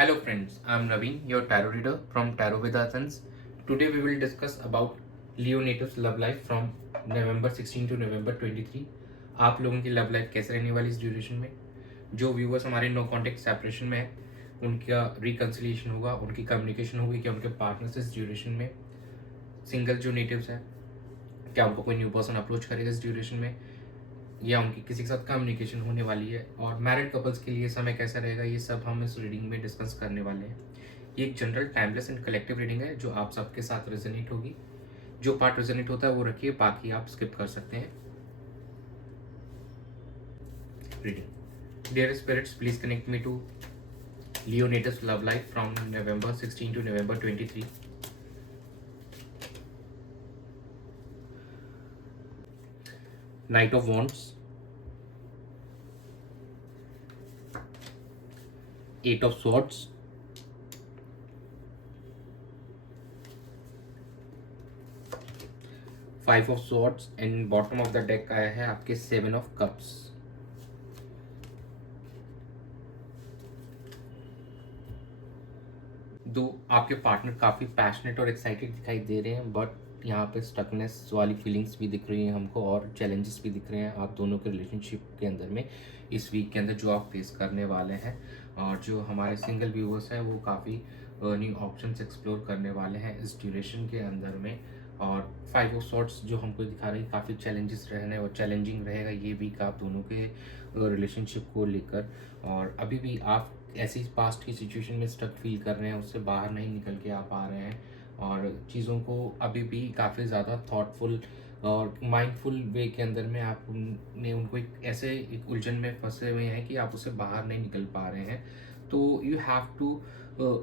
Hello friends, I am Naveen, your tarot reader from Tarot with Athens. Today we will discuss about Leo natives love life from November 16 to November 23. आप लोगों की love life कैसे रहने वाली इस duration में? जो viewers हमारे नो कॉन्टेक्ट सेपरेशन में है उनका रिकन्सिलिएशन होगा, उनकी कम्युनिकेशन होगी क्या उनके पार्टनर्स इस ड्यूरेशन में? सिंगल जो नेटिव्स हैं क्या उनको कोई न्यू पर्सन अप्रोच करेगा इस ड्यूरेशन में, या उनकी किसी के साथ कम्युनिकेशन होने वाली है? और मैरिड कपल्स के लिए समय कैसा रहेगा, ये सब हम इस रीडिंग में डिस्कस करने वाले हैं। ये एक general timeless and collective reading है जो आप सबके साथ रेजोनेट होगी। जो पार्ट रेजोनेट होता है वो रखिए, बाकी आप स्किप कर सकते हैं। Reading. Dear spirits, please connect me to Leo natives love life from November 16 to November 23. Knight of Wands, Eight of Swords, Five of Swords and bottom of the deck आया है आपके Seven of Cups. दो आपके partner काफ़ी passionate और excited दिखाई दे रहे हैं, बट यहाँ पे स्टकनेस वाली फीलिंग्स भी दिख रही हैं हमको और चैलेंजेस भी दिख रहे हैं आप दोनों के रिलेशनशिप के अंदर में इस वीक के अंदर जो आप फेस करने वाले हैं। और जो हमारे सिंगल व्यूवर्स हैं वो काफ़ी न्यू ऑप्शंस एक्सप्लोर करने वाले हैं इस ड्यूरेशन के अंदर में। और फाइव ऑफ सॉर्ट्स जो हमको दिखा रही है काफ़ी चैलेंजेस रहने और चैलेंजिंग रहेगा ये वीक आप दोनों के रिलेशनशिप को लेकर। और अभी भी आप ऐसी पास्ट की सिचुएशन में स्टक फील कर रहे हैं, उससे बाहर नहीं निकल के आ पा रहे हैं और चीज़ों को अभी भी काफ़ी ज़्यादा थॉटफुल और माइंडफुल वे के अंदर में आप उनको एक उलझन में फंसे हुए हैं कि आप उससे बाहर नहीं निकल पा रहे हैं। तो यू हैव टू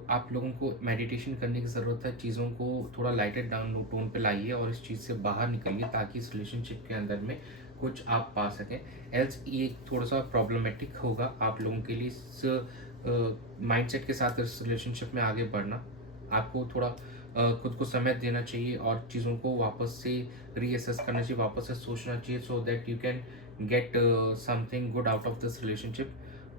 आप लोगों को मेडिटेशन करने की ज़रूरत है, चीज़ों को थोड़ा लाइटेड डाउन टोन पे लाइए और इस चीज़ से बाहर निकलिए ताकि इस रिलेशनशिप के अंदर में कुछ आप पा सकें। एल्स ये थोड़ा सा प्रॉब्लमेटिक होगा आप लोगों के लिए इस माइंडसेट के साथ इस रिलेशनशिप में आगे बढ़ना। आपको थोड़ा खुद को समय देना चाहिए और चीज़ों को वापस से रीअसेस करना चाहिए, वापस से सोचना चाहिए so that you can get something good out of this relationship.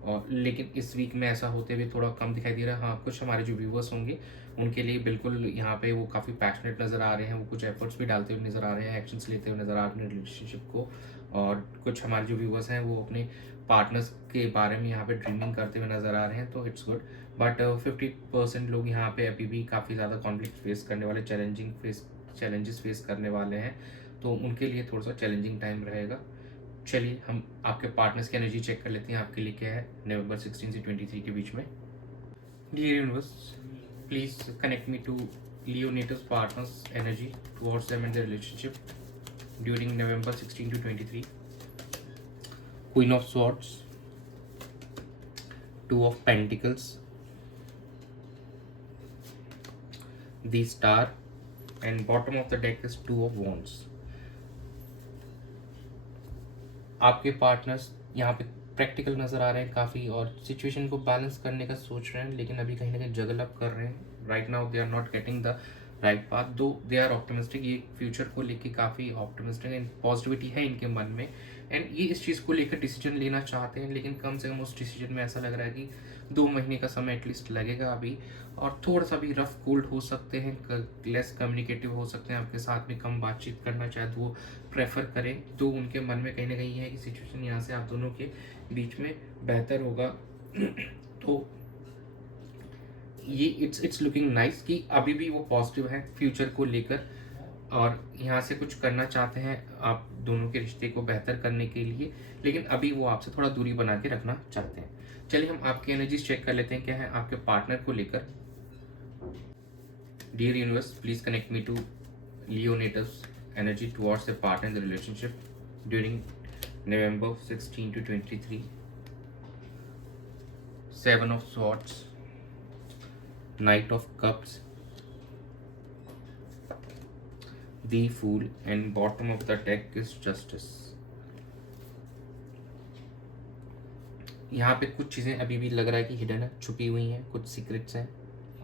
और लेकिन इस वीक में ऐसा होते हुए थोड़ा कम दिखाई दे रहा है। हाँ, कुछ हमारे जो व्यूवर्स होंगे उनके लिए बिल्कुल यहाँ पे वो काफ़ी पैशनेट नज़र आ रहे हैं, वो कुछ एफर्ट्स भी डालते हुए नज़र आ रहे हैं, एक्शंस लेते हुए नज़र आ रहे हैं रिलेशनशिप को। और कुछ हमारे जो व्यूवर्स हैं वो अपने पार्टनर्स के बारे में यहाँ पे ड्रीमिंग करते हुए नज़र आ रहे हैं, तो इट्स गुड। बट 50% लोग यहाँ पे अभी भी काफ़ी ज़्यादा कॉन्फ्लिक्ट फेस करने वाले, चैलेंजेस फेस करने वाले हैं, तो उनके लिए थोड़ा सा चैलेंजिंग टाइम रहेगा। चलिए हम आपके पार्टनर्स की एनर्जी चेक कर लेते हैं, आपके लिए क्या है November 16 से 23 के बीच में। Dear universe, please connect me to Leo natives partners energy towards them in the relationship during November 16 to 23. Queen of Swords, Two of Pentacles, the Star, and bottom of the deck is Two of Wands. आपके partners यहाँ पे practical नज़र आ रहे हैं काफ़ी और situation को balance करने का सोच रहे हैं, लेकिन अभी कहीं ना कहीं जगल अप कर रहे हैं। Right now they are not getting the right path, though they are optimistic. ये फ्यूचर को लेके काफ़ी ऑप्टिमिस्टिक एंड पॉजिटिविटी है इनके मन में, एंड ये इस चीज़ को लेकर डिसीजन लेना चाहते हैं, लेकिन कम से कम उस डिसीजन में ऐसा लग रहा है कि 2 महीने का समय एटलीस्ट लगेगा अभी। और थोड़ा सा भी रफ कोल्ड हो सकते हैं, लेस कम्युनिकेटिव हो सकते हैं, आपके साथ में कम बातचीत करना चाहे तो वो प्रेफर करें। तो उनके मन में कहीं ना कहीं है कि सिचुएशन यहाँ से आप दोनों के बीच में बेहतर होगा। तो ये इट्स लुकिंग नाइस कि अभी भी वो पॉजिटिव है फ्यूचर को लेकर और यहाँ से कुछ करना चाहते हैं आप दोनों के रिश्ते को बेहतर करने के लिए, लेकिन अभी वो आपसे थोड़ा दूरी बना के रखना चाहते हैं। चलिए हम आपकी एनर्जीज चेक कर लेते हैं क्या है आपके पार्टनर को लेकर। Dear universe, please connect me to Leo natives energy towards a partner in the relationship during November 16 to 23. Seven of Swords, Knight of Cups, the Fool, and bottom of the deck is Justice. यहाँ पे कुछ चीज़ें अभी भी लग रहा है कि हिडन है, छुपी हुई हैं, कुछ सीक्रेट्स हैं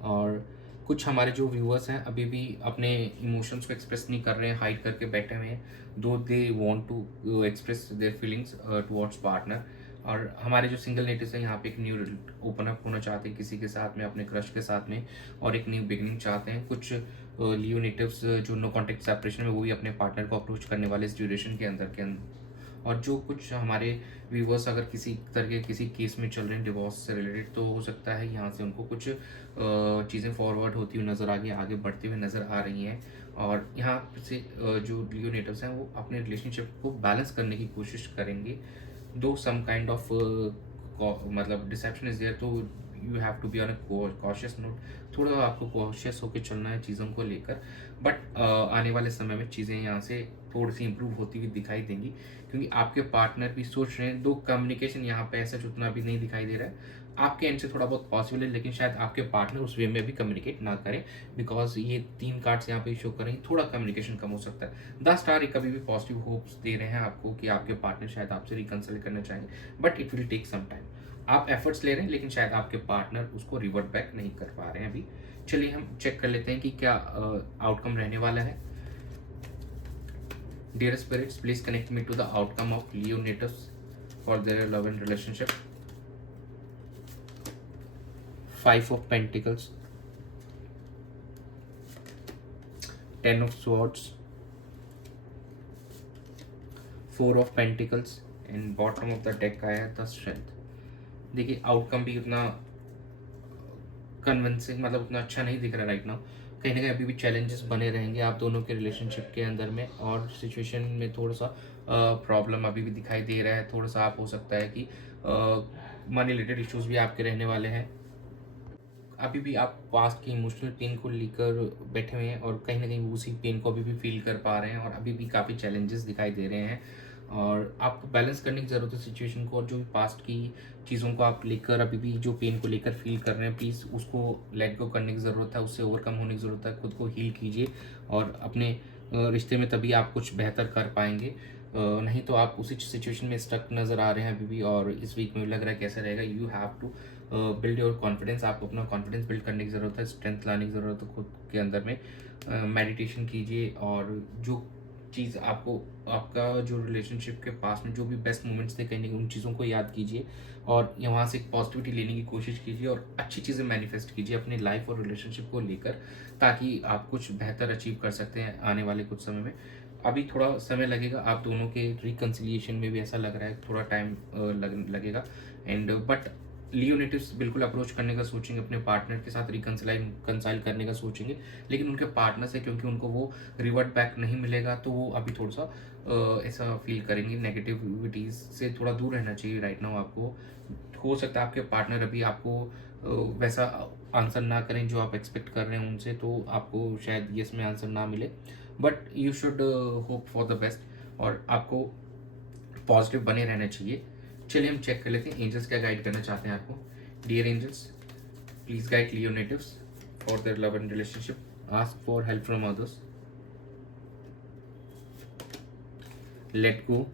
और कुछ हमारे जो व्यूअर्स हैं अभी भी अपने इमोशंस को एक्सप्रेस नहीं कर रहे हैं, हाइड करके बैठे हुए हैं, though they want to express their feelings towards partner. और हमारे जो सिंगल नेटिव्स हैं यहाँ पे एक न्यू ओपन अप होना चाहते हैं किसी के साथ में, अपने क्रश के साथ में, और एक न्यू बिगनिंग चाहते हैं। कुछ लियो नेटिव्स जो नो कॉन्टेक्ट सेपरेशन में, वो भी अपने पार्टनर को अप्रोच करने वाले इस ड्यूरेशन के अंदर। और जो कुछ हमारे व्यूवर्स अगर किसी तरह के किसी केस में चल रहे हैं डिवोर्स से रिलेटेड, तो हो सकता है यहाँ से उनको कुछ चीज़ें फॉरवर्ड होती हुई नज़र आगे बढ़ती हुई नज़र आ रही हैं। और यहाँ से जो लियो नेटिव्स हैं वो अपने रिलेशनशिप को बैलेंस करने की कोशिश करेंगे। दो सम काइंड ऑफ मतलब डिसेप्शन इज देयर, तो you have to be on a cautious note. थोड़ा आपको कॉशियस होकर चलना है चीज़ों को लेकर, बट आने वाले समय में चीज़ें यहाँ से थोड़ी सी इंप्रूव होती हुई दिखाई देंगी, क्योंकि आपके पार्टनर भी सोच रहे हैं। दो कम्युनिकेशन यहाँ पे ऐसा उतना भी नहीं दिखाई दे रहा है, आपके एंड से थोड़ा बहुत पॉसिबल है, लेकिन शायद आपके पार्टनर उस वे में भी कम्युनिकेट ना करें, बिकॉज ये 3 कार्ड्स यहाँ पे शो करेंगे, थोड़ा कम्युनिकेशन कम हो सकता है। 10 स्टार कभी भी पॉजिटिव होप्स दे रहे हैं आपको कि आपके पार्टनर शायद आपसे रिकंसिल करना चाहेंगे, but it will take some time. आप एफर्ट्स ले रहे हैं, लेकिन शायद आपके पार्टनर उसको रिवर्ट बैक नहीं कर पा रहे हैं अभी। चलिए हम चेक कर लेते हैं कि क्या आउटकम रहने वाला है। Dear spirits, please connect me to the outcome of Leo natives for their love and relationship. 5 of Pentacles, 10 of Swords, 4 of Pentacles, and bottom of the deck आया the Strength। देखिए आउटकम भी उतना convincing, मतलब उतना अच्छा नहीं दिख रहा राइट नाउ। कहीं ना कहीं अभी भी चैलेंजेस बने रहेंगे आप दोनों के रिलेशनशिप के अंदर में, और सिचुएशन में थोड़ा सा प्रॉब्लम अभी भी दिखाई दे रहा है। थोड़ा सा आप हो सकता है कि मनी रिलेटेड इश्यूज भी आपके रहने वाले हैं। अभी भी आप पास्ट के इमोशनल पेन को लेकर बैठे हुए हैं, और कहीं ना कहीं उसी पेन को अभी भी फील कर पा रहे हैं, और अभी भी काफ़ी चैलेंजेस दिखाई दे रहे हैं। और आपको बैलेंस करने की ज़रूरत है सिचुएशन को, और जो पास्ट की चीज़ों को आप लेकर अभी भी जो पेन को लेकर फील कर रहे हैं, प्लीज़ उसको लेट गो करने की ज़रूरत है, उससे ओवरकम होने की ज़रूरत है। खुद को हील कीजिए, और अपने रिश्ते में तभी आप कुछ बेहतर कर पाएंगे। नहीं तो आप उसी सिचुएशन में स्टक नज़र आ रहे हैं अभी भी, और इस वीक में लग रहा है कैसे रहेगा। You have to build your confidence. आपको अपना कॉन्फिडेंस बिल्ड करने की ज़रूरत है, स्ट्रेंथ लाने की ज़रूरत है खुद के अंदर में। मेडिटेशन कीजिए, और जो चीज़ आपको आपका जो रिलेशनशिप के पास में जो भी बेस्ट मोमेंट्स थे, कहीं उन चीज़ों को याद कीजिए, और यहाँ से पॉजिटिविटी लेने की कोशिश कीजिए, और अच्छी चीज़ें मैनिफेस्ट कीजिए अपनी लाइफ और रिलेशनशिप को लेकर, ताकि आप कुछ बेहतर अचीव कर सकते हैं आने वाले कुछ समय में। अभी थोड़ा समय लगेगा, आप दोनों के रिकन्सिलिएशन में भी ऐसा लग रहा है, थोड़ा टाइम लगेगा। एंड बट लियो नेटिव्स बिल्कुल अप्रोच करने का सोचेंगे, अपने पार्टनर के साथ रिकन्साइल करने का सोचेंगे, लेकिन उनके पार्टनर से क्योंकि उनको वो रिवर्ट बैक नहीं मिलेगा, तो वो अभी थोड़ा सा ऐसा फील करेंगे। नेगेटिविटीज़ से थोड़ा दूर रहना चाहिए राइट नाउ आपको। हो सकता है आपके पार्टनर अभी आपको वैसा आंसर ना करें जो आप एक्सपेक्ट कर रहे हैं उनसे, तो आपको शायद यस में आंसर ना मिले, but you should hope for the best, और आपको पॉजिटिव बने रहना चाहिए। चलिए हम चेक कर लेते हैं एंजल्स क्या गाइड करना चाहते हैं आपको। Dear angels, please guide Leo natives for their love and relationship. Ask for help from others, let go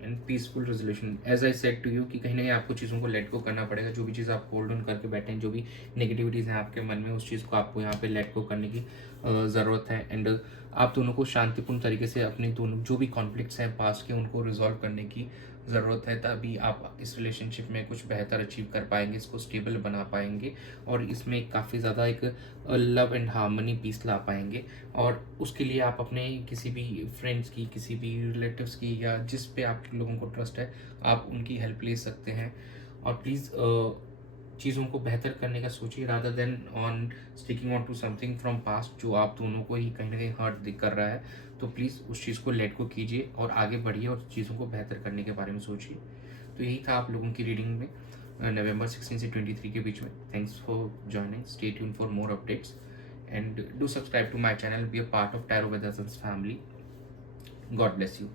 and peaceful resolution. As I said to you कि कहीं ना कहीं आपको चीज़ों को लेट गो करना पड़ेगा। जो भी चीज़ आप होल्ड ऑन करके बैठे हैं, जो भी नेगेटिविटीज़ हैं आपके मन में, उस चीज़ को आपको यहाँ पे लेट गो करने की ज़रूरत है। एंड आप दोनों को शांतिपूर्ण तरीके से अपने दोनों जो भी कॉन्फ्लिक्ट्स हैं पास्ट के, उनको रिजॉल्व करने की ज़रूरत है, तभी आप इस रिलेशनशिप में कुछ बेहतर अचीव कर पाएंगे, इसको स्टेबल बना पाएंगे, और इसमें काफ़ी ज़्यादा एक लव एंड हार्मनी पीस ला पाएंगे। और उसके लिए आप अपने किसी भी फ्रेंड्स की, किसी भी रिलेटिव्स की, या जिस पे आप लोगों को ट्रस्ट है, आप उनकी हेल्प ले सकते हैं। और प्लीज़ चीज़ों को बेहतर करने का सोचिए, rather than on sticking on to something from past जो आप दोनों को ही कहीं ना कहीं हर्ट कर रहा है। तो प्लीज़ उस चीज़ को लेट को कीजिए और आगे बढ़िए, और चीज़ों को बेहतर करने के बारे में सोचिए। तो यही था आप लोगों की रीडिंग में नवंबर 16 से 23 के बीच में। Thanks for joining, stay tune for more updates, and do subscribe to my channel, be a part of Tarot with Others family. God bless you.